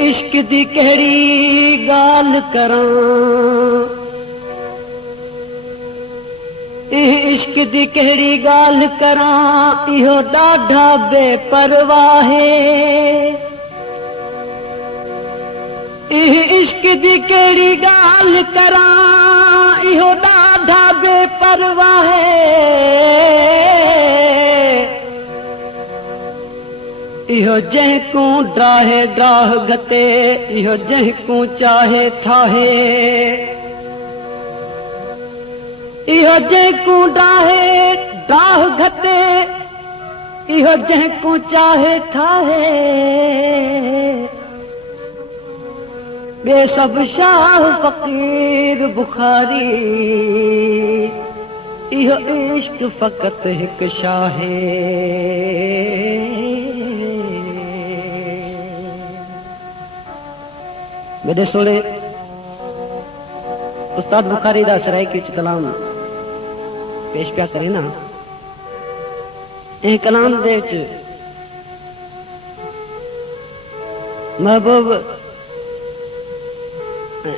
इश्क दी केड़ी गाल करां, इश्क दी केड़ी गाल करां, इहो ॾाढा बेपरवाह है। इश्क दी केड़ी गाल करां, इहो ॾाढा बेपरवाह है। इहो जंहिंकू ड्राहे ड्राह घते, इहो जंहिंकू चाहे ठाहे। इहो जंहिंकू ड्राहे ड्राह घते, इहो जंहिंकू चाहे ठाहे। ॿे सभु शाह फ़क़ीर बुखारी, इहो इश्क फ़क़त हिकु शाहे। मेरे सोने उस्ताद बुखारी दा सराय के कलाम पेश पिया करे ना, ए कलाम दे विच महबूब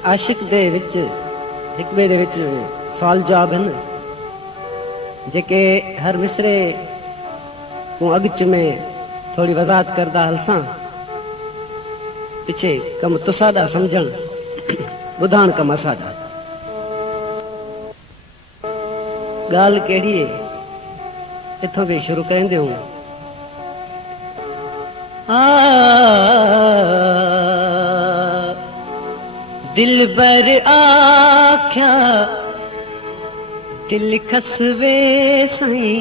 आशिक दे विच एक बे दे विच सवाल जवाब हैं जेके हर मिसरे को अगच में थोड़ी वजाहत करदा हलसा, पिछे कम तुसादा समझण बुधान कम असादा। गाल केड़ी है इथों भी शुरू करेंदे हूं। दिल बर आख्या दिल खसवे सही,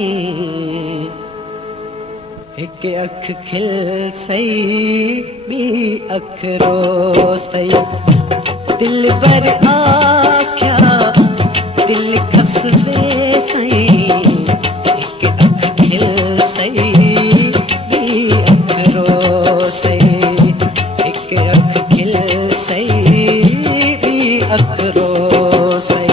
एक अख खिल सही बी अख रो सही। दिल बर आख्या दिल खसवे सही, एक अख खिल सही बी अख रो सही। एक अख खिल सही बी अख रो सही।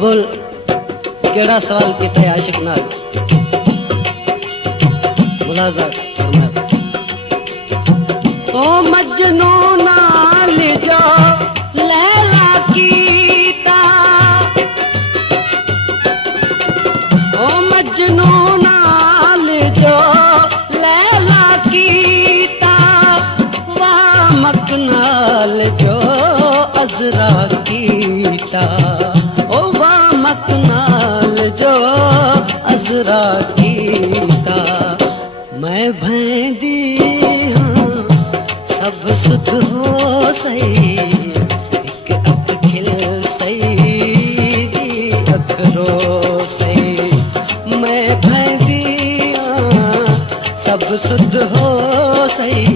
बोल केड़ा सवाल किता है आशिक नाल मुलाजा फरमाया। ओ मजनू नाल जो लैला कीता, ओ मजनू नाल जो लैला कीता, वाह मकनाल जो अजरा कीता। मकनाल जो अजरा कीता, मैं भैंदी हाँ सब सुध हो सही। एक अख खिल सही अख रो सही। मैं भैंदी हाँ सब सुध हो सही।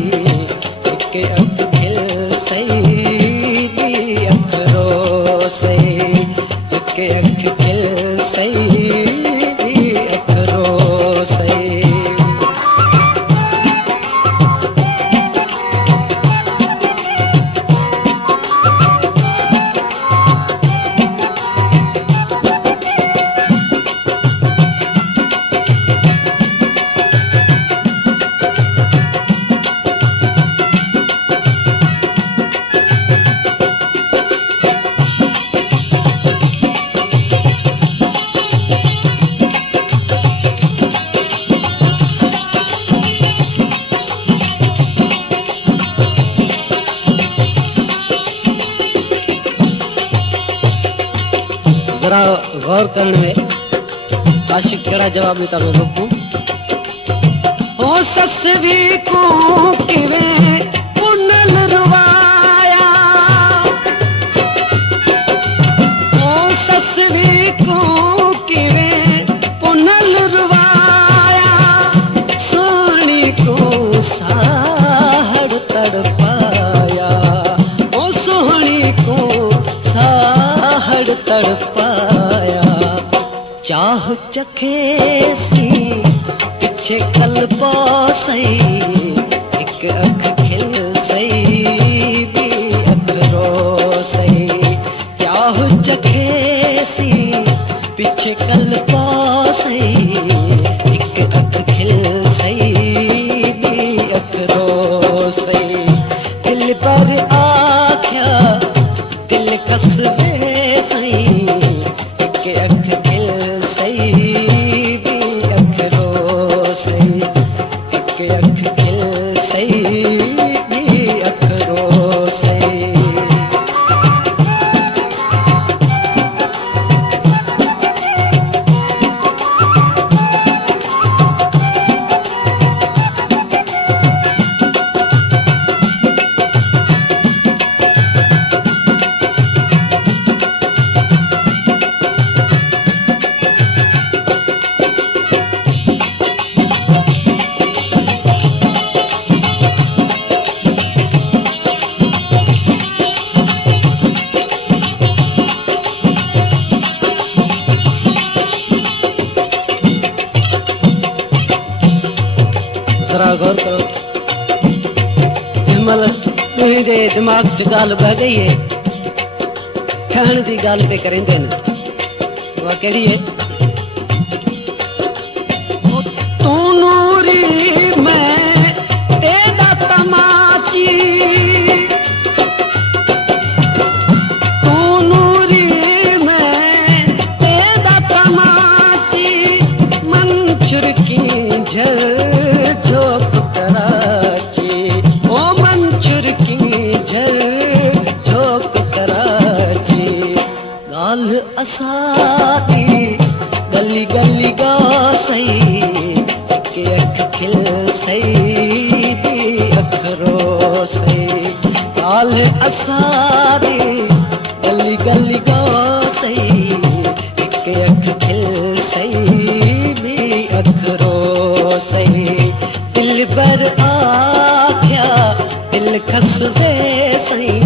एक अख खिल सही अख रो सही। के अख खिल सही अख रो सही। जरा गौर करने में आशिक केड़ा जवाब देता मैं रुकूं ओ ससवी को किवें पुनल रुवाया ओ ससवी को किवें पुनल रुवाया सोनी को साहड़ तड़पाया ओ सोनी को साहड़ तड़पाया चाह चखे सी पीछे कल सही एक अख खिल सही भी अख रो सही चाह चखे सी पीछे कल सही एक अख खिल सही भी अख रो सही दिल पर आख्या दिल कसवे सही एक अख खिल सही भी अख रो सही एक अख खिल सही भी अख रो सही जरा गौर करो हिमल तुही दे दिमाग च गल बह गई है ठहण दी गल पे करेंदे ने वह केड़ी है तू नूरी मैं तेरा तमाची तू नूरी मैं तेरा तमाची मंचुर की झर झोंक कराची ओ मंचुर की झर झोंक कराची गाल असादी गली गली गा सही एक अख खिल सही भी अख रो सही गाल असादी गली गली गा सही एक अख खिल सही भी अख रो सही दिल पर आख्या दिल खसवे सही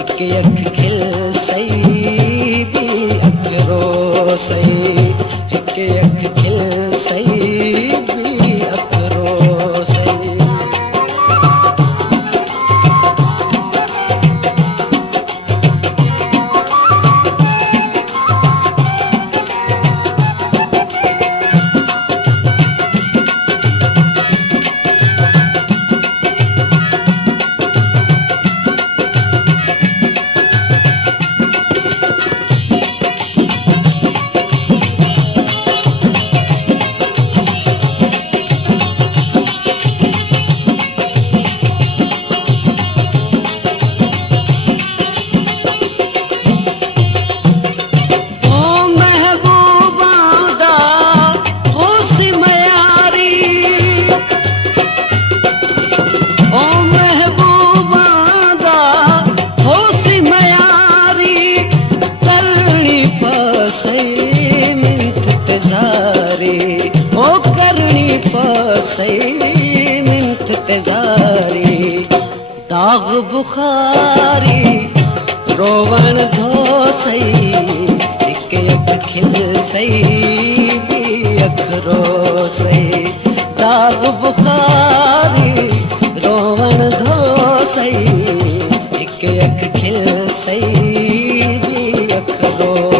एक अख खिल सही भी अख रो सही एक अख खिल सही भी अख रो सही सही मिंथ तेजारी दाग बुखारी रोवण धो सही एक अख खिल सही भी अख रो सही दाग बुखारी रोवण धो सही एक अख खिल सही भी अख रो